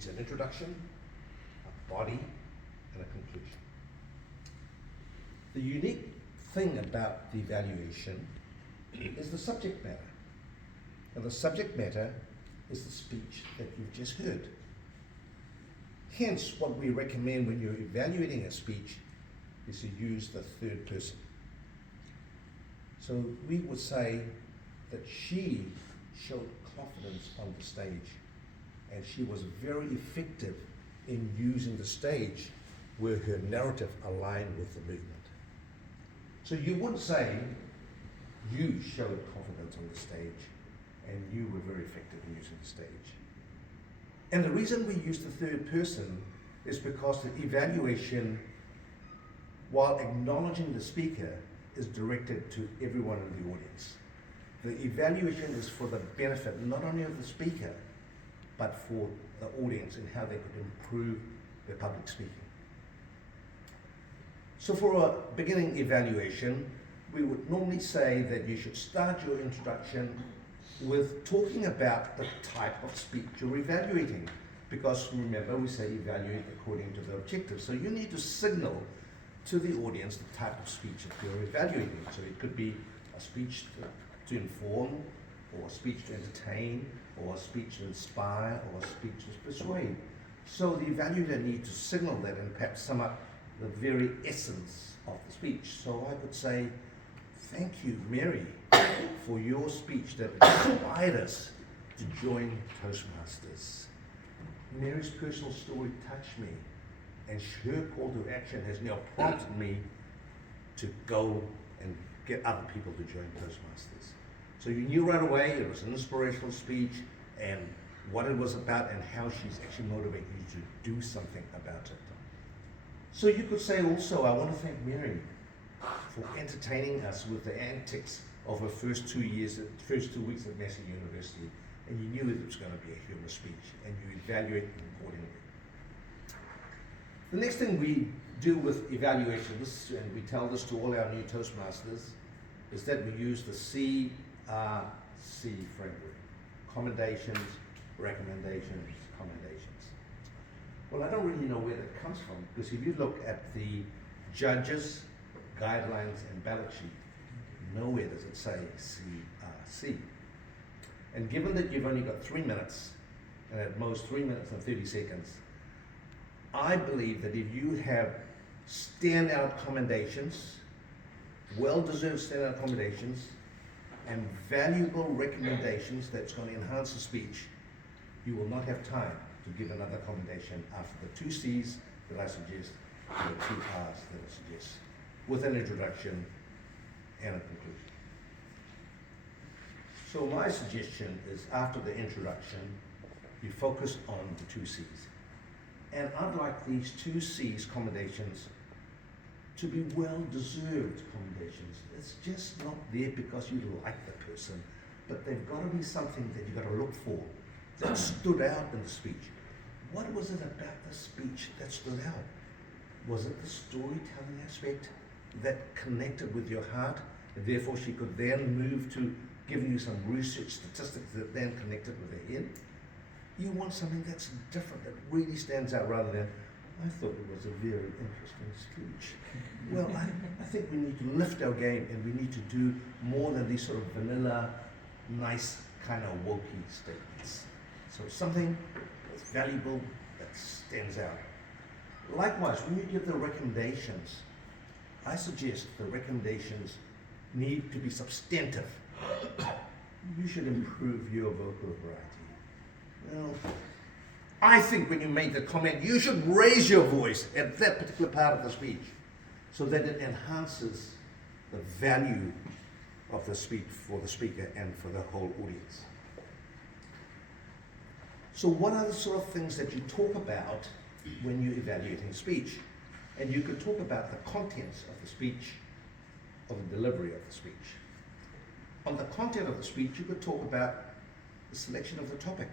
needs an introduction, a body, and a conclusion. The unique thing about the evaluation is the subject matter. And the subject matter is the speech that you've just heard. Hence, what we recommend when you're evaluating a speech is to use the third person. So we would say that she showed confidence on the stage, and she was very effective in using the stage where her narrative aligned with the movement. So you wouldn't say you showed confidence on the stage and you were very effective in using the stage. And the reason we use the third person is because the evaluation, while acknowledging the speaker, is directed to everyone in the audience. The evaluation is for the benefit not only of the speaker, but for the audience and how they could improve their public speaking. So for a beginning evaluation, we would normally say that you should start your introduction with talking about the type of speech you're evaluating. Because remember, we say evaluate according to the objective. So you need to signal to the audience the type of speech that you're evaluating. So it could be a speech to inform, or a speech to entertain, or a speech to inspire, or a speech to persuade. So the evaluator needs to signal that and perhaps sum up the very essence of the speech. So I would say, thank you, Mary, for your speech that inspired us to join Toastmasters. Mary's personal story touched me, and her call to action has now prompted me to go and get other people to join Toastmasters. So you knew right away it was an inspirational speech and what it was about and how she's actually motivating you to do something about it. So you could say also, I want to thank Mary for entertaining us with the antics of her first 2 weeks at Massey University, and you knew it was going to be a humorous speech, and you evaluate it accordingly. The next thing we do with evaluations, and we tell this to all our new Toastmasters, is that we use the CRC framework. Commendations, recommendations, commendations. Well, I don't really know where that comes from, because if you look at the judges' guidelines and ballot sheet, nowhere does it say CRC. And given that you've only got 3 minutes, and at most 3 minutes and 30 seconds, I believe that if you have standout commendations, well-deserved standout commendations, and valuable recommendations that's going to enhance the speech, you will not have time to give another commendation after the 2 C's that I suggest and the 2 R's that I suggest, with an introduction and a conclusion. So my suggestion is after the introduction, you focus on the 2 C's. And I'd like these 2 C's commendations to be well-deserved commendations. It's just not there because you like the person, but they've got to be something that you've got to look for that stood out in the speech. What was it about the speech that stood out? Was it the storytelling aspect that connected with your heart, and therefore she could then move to giving you some research statistics that then connected with her head? You want something that's different, that really stands out, rather than, I thought it was a very interesting speech. Well, I think we need to lift our game, and we need to do more than these sort of vanilla, nice, kind of wokey statements. So something that's valuable, that stands out. Likewise, when you give the recommendations, I suggest the recommendations need to be substantive. You should improve your vocal variety. Well, I think when you make the comment, you should raise your voice at that particular part of the speech so that it enhances the value of the speech for the speaker and for the whole audience. So what are the sort of things that you talk about when you're evaluating speech? And you could talk about the contents of the speech, or the delivery of the speech. On the content of the speech, you could talk about the selection of the topic.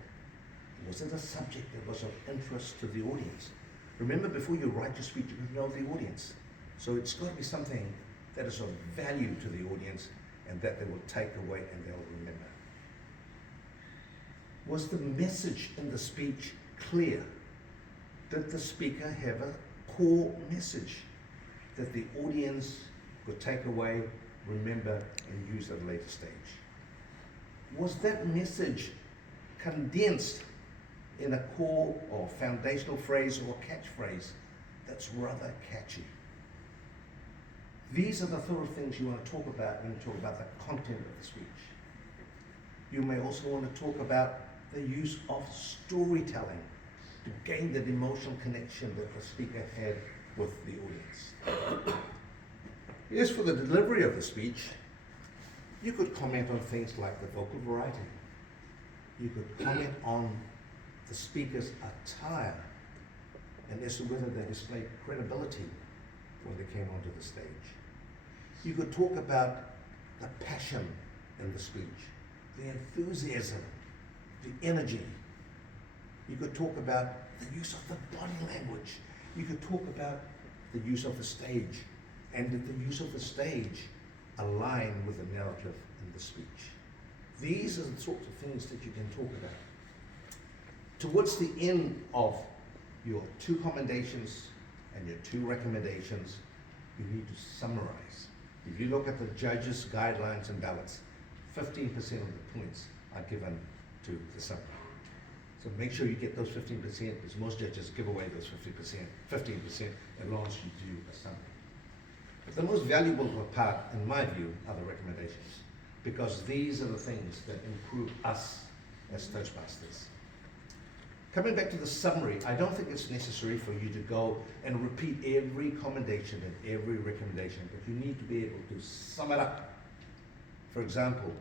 Was it a subject that was of interest to the audience? Remember, before you write your speech, you know the audience. So it's got to be something that is of value to the audience and that they will take away and they'll remember. Was the message in the speech clear? Did the speaker have a core message that the audience could take away, remember, and use at a later stage? Was that message condensed in a core or foundational phrase or catchphrase that's rather catchy? These are the sort of things you want to talk about when you talk about the content of the speech. You may also want to talk about the use of storytelling to gain that emotional connection that the speaker had with the audience. As for the delivery of the speech, you could comment on things like the vocal variety. You could comment on the speaker's attire and as to whether they displayed credibility when they came onto the stage. You could talk about the passion in the speech, the enthusiasm, the energy. You could talk about the use of the body language. You could talk about the use of the stage, and did the use of the stage align with the narrative in the speech? These are the sorts of things that you can talk about. Towards the end of your 2 commendations and your 2 recommendations, you need to summarize. If you look at the judges' guidelines and ballots, 15% of the points are given to the summary. So make sure you get those 15%, because most judges give away those 15%, as long as you do a summary. But the most valuable part, in my view, are the recommendations, because these are the things that improve us as Toastmasters. Coming back to the summary, I don't think it's necessary for you to go and repeat every commendation and every recommendation, but you need to be able to sum it up. For example,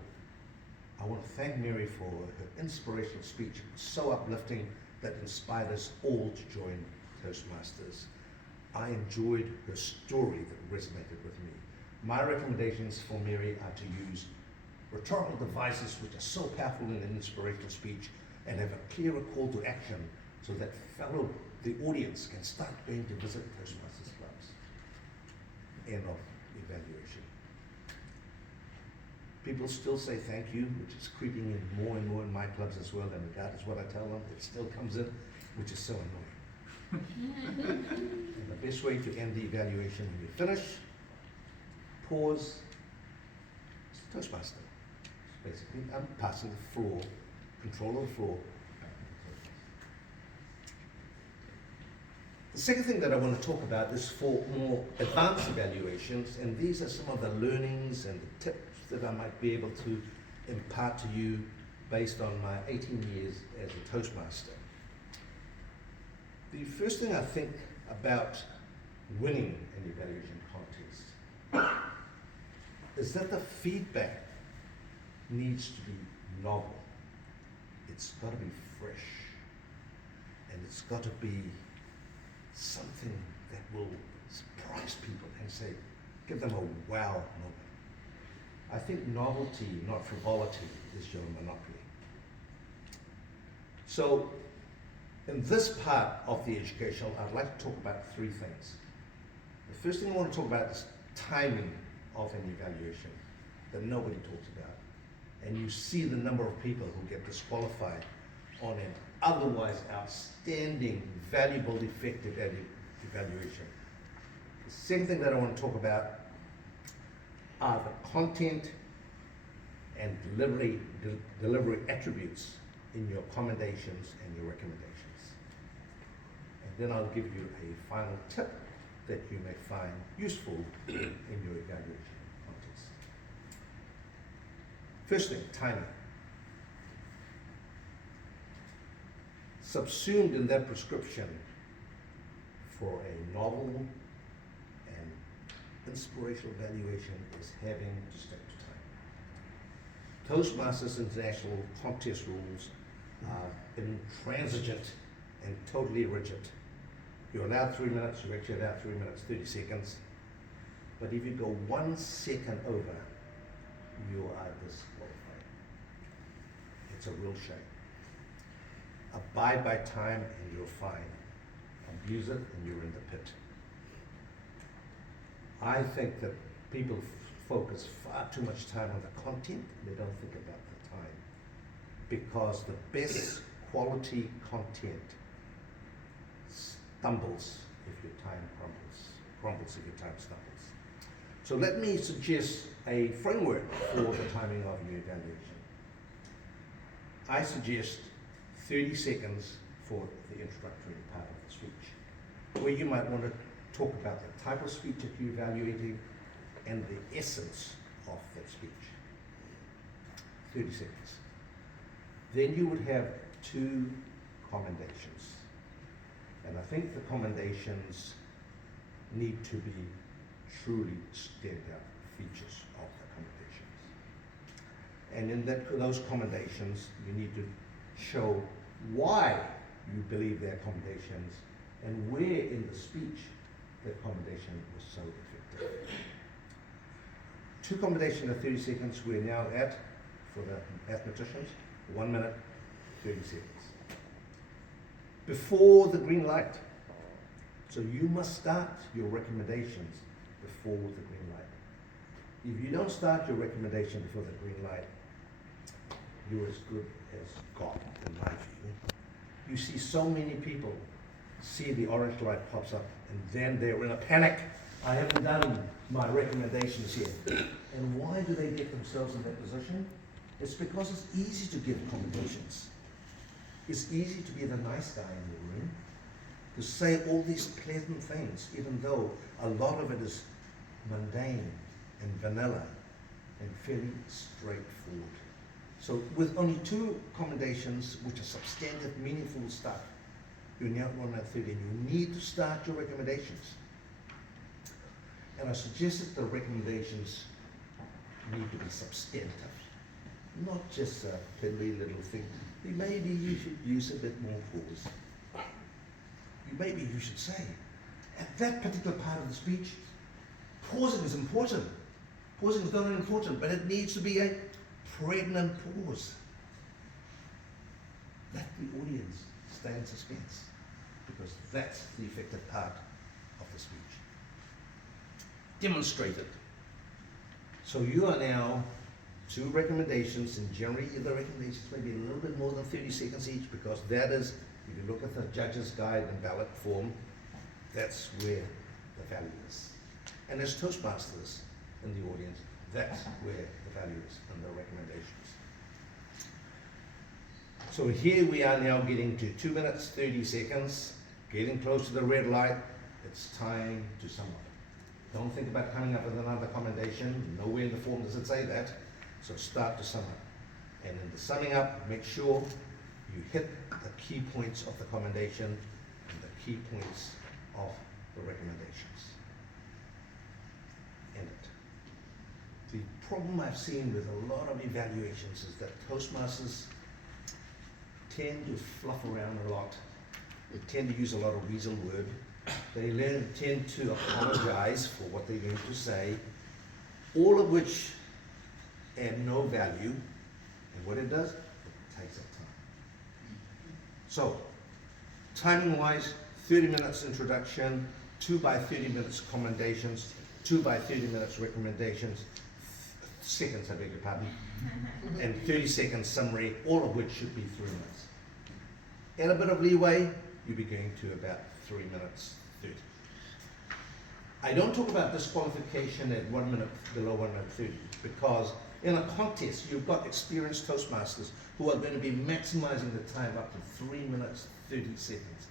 I want to thank Mary for her inspirational speech. It was so uplifting that inspired us all to join Toastmasters. I enjoyed her story that resonated with me. My recommendations for Mary are to use rhetorical devices which are so powerful in an inspirational speech and have a clearer call to action so that the audience can start going to visit Toastmasters clubs. End of evaluation. People still say thank you, which is creeping in more and more in my clubs as well, and regardless what I tell them, it still comes in, which is so annoying. And the best way to end the evaluation when you finish, pause, it's the Toastmaster. Basically, I'm passing the floor, control of the floor. The second thing that I want to talk about is for more advanced evaluations, and these are some of the learnings and the tips that I might be able to impart to you based on my 18 years as a Toastmaster. The first thing I think about winning an evaluation contest is that the feedback needs to be novel. It's got to be fresh, and it's got to be something that will surprise people and say, give them a wow moment. I think novelty, not frivolity, is your monopoly. So, in this part of the educational, I'd like to talk about 3 things. The first thing I want to talk about is timing of an evaluation that nobody talks about. And you see the number of people who get disqualified on an otherwise outstanding, valuable, effective evaluation. The second thing that I want to talk about are the content and delivery attributes in your commendations and your recommendations. And then I'll give you a final tip that you may find useful in your evaluation contest. First thing, timing. Subsumed in that prescription for a novel and inspirational evaluation is having to stick to time. Toastmasters International contest rules are intransigent and totally rigid. You're allowed 3 minutes, you're actually allowed 3 minutes, 30 seconds. But if you go 1 second over, you are disqualified. It's a real shame. Abide by time and you're fine. Abuse it and you're in the pit. I think that people focus far too much time on the content, they don't think about the time. Because the best quality content stumbles if your time crumbles if your time stumbles. So let me suggest a framework for the timing of your evaluation. I suggest 30 seconds for the introductory part of the speech, where you might want to talk about the type of speech that you're evaluating and the essence of that speech. 30 seconds. Then you would have 2 commendations. And I think the commendations need to be truly standout features of the commendations. And in those commendations, you need to show why you believe they're commendations and where in the speech the commendation was so effective. 2 commendations in 30 seconds. We're now at, for the mathematicians, 1 minute, 30 seconds. Before the green light. So you must start your recommendations before the green light. If you don't start your recommendation before the green light, you're as good as God, in my view. You see so many people see the orange light pops up and then they're in a panic. I haven't done my recommendations yet. And why do they get themselves in that position? It's because it's easy to give commendations. It's easy to be the nice guy in the room, to say all these pleasant things, even though a lot of it is mundane and vanilla and fairly straightforward. So with only 2 commendations, which are substantive, meaningful stuff, you're now at 1 minute 30, and you need to start your recommendations. And I suggest that the recommendations need to be substantive, not just a piddly little thing. Maybe you should use a bit more pause. Maybe you should say, at that particular part of the speech, pausing is important. Pausing is not only important, but it needs to be a pregnant pause. Let the audience stay in suspense, because that's the effective part of the speech. Demonstrate it. So you are now 2 recommendations, and generally the recommendations may be a little bit more than 30 seconds each, because that is, if you look at the judge's guide and ballot form, that's where the value is. And as Toastmasters in the audience, that's where the value is in the recommendations. So here we are now getting to 2 minutes, 30 seconds, getting close to the red light. It's time to sum up. Don't think about coming up with another commendation. Nowhere in the form does it say that. So start to sum up. And in the summing up, make sure you hit the key points of the commendation and the key points of the recommendations. End it. The problem I've seen with a lot of evaluations is that Toastmasters tend to fluff around a lot. They tend to use a lot of weasel word. They tend to apologize for what they're going to say, all of which add no value. And what it does, it takes up time. So, timing wise, 30 minutes introduction, 2 by 30 minutes commendations, 2 by 30 minutes recommendations, seconds, I beg your pardon, and 30 seconds summary, all of which should be 3 minutes. Add a bit of leeway, you'll be going to about 3 minutes 30. I don't talk about disqualification at 1 minute, below 1 minute 30, because in a contest, you've got experienced Toastmasters who are going to be maximizing the time up to 3 minutes 30 seconds.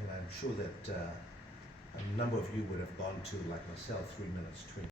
And I'm sure that a number of you would have gone to, like myself, 3 minutes 20.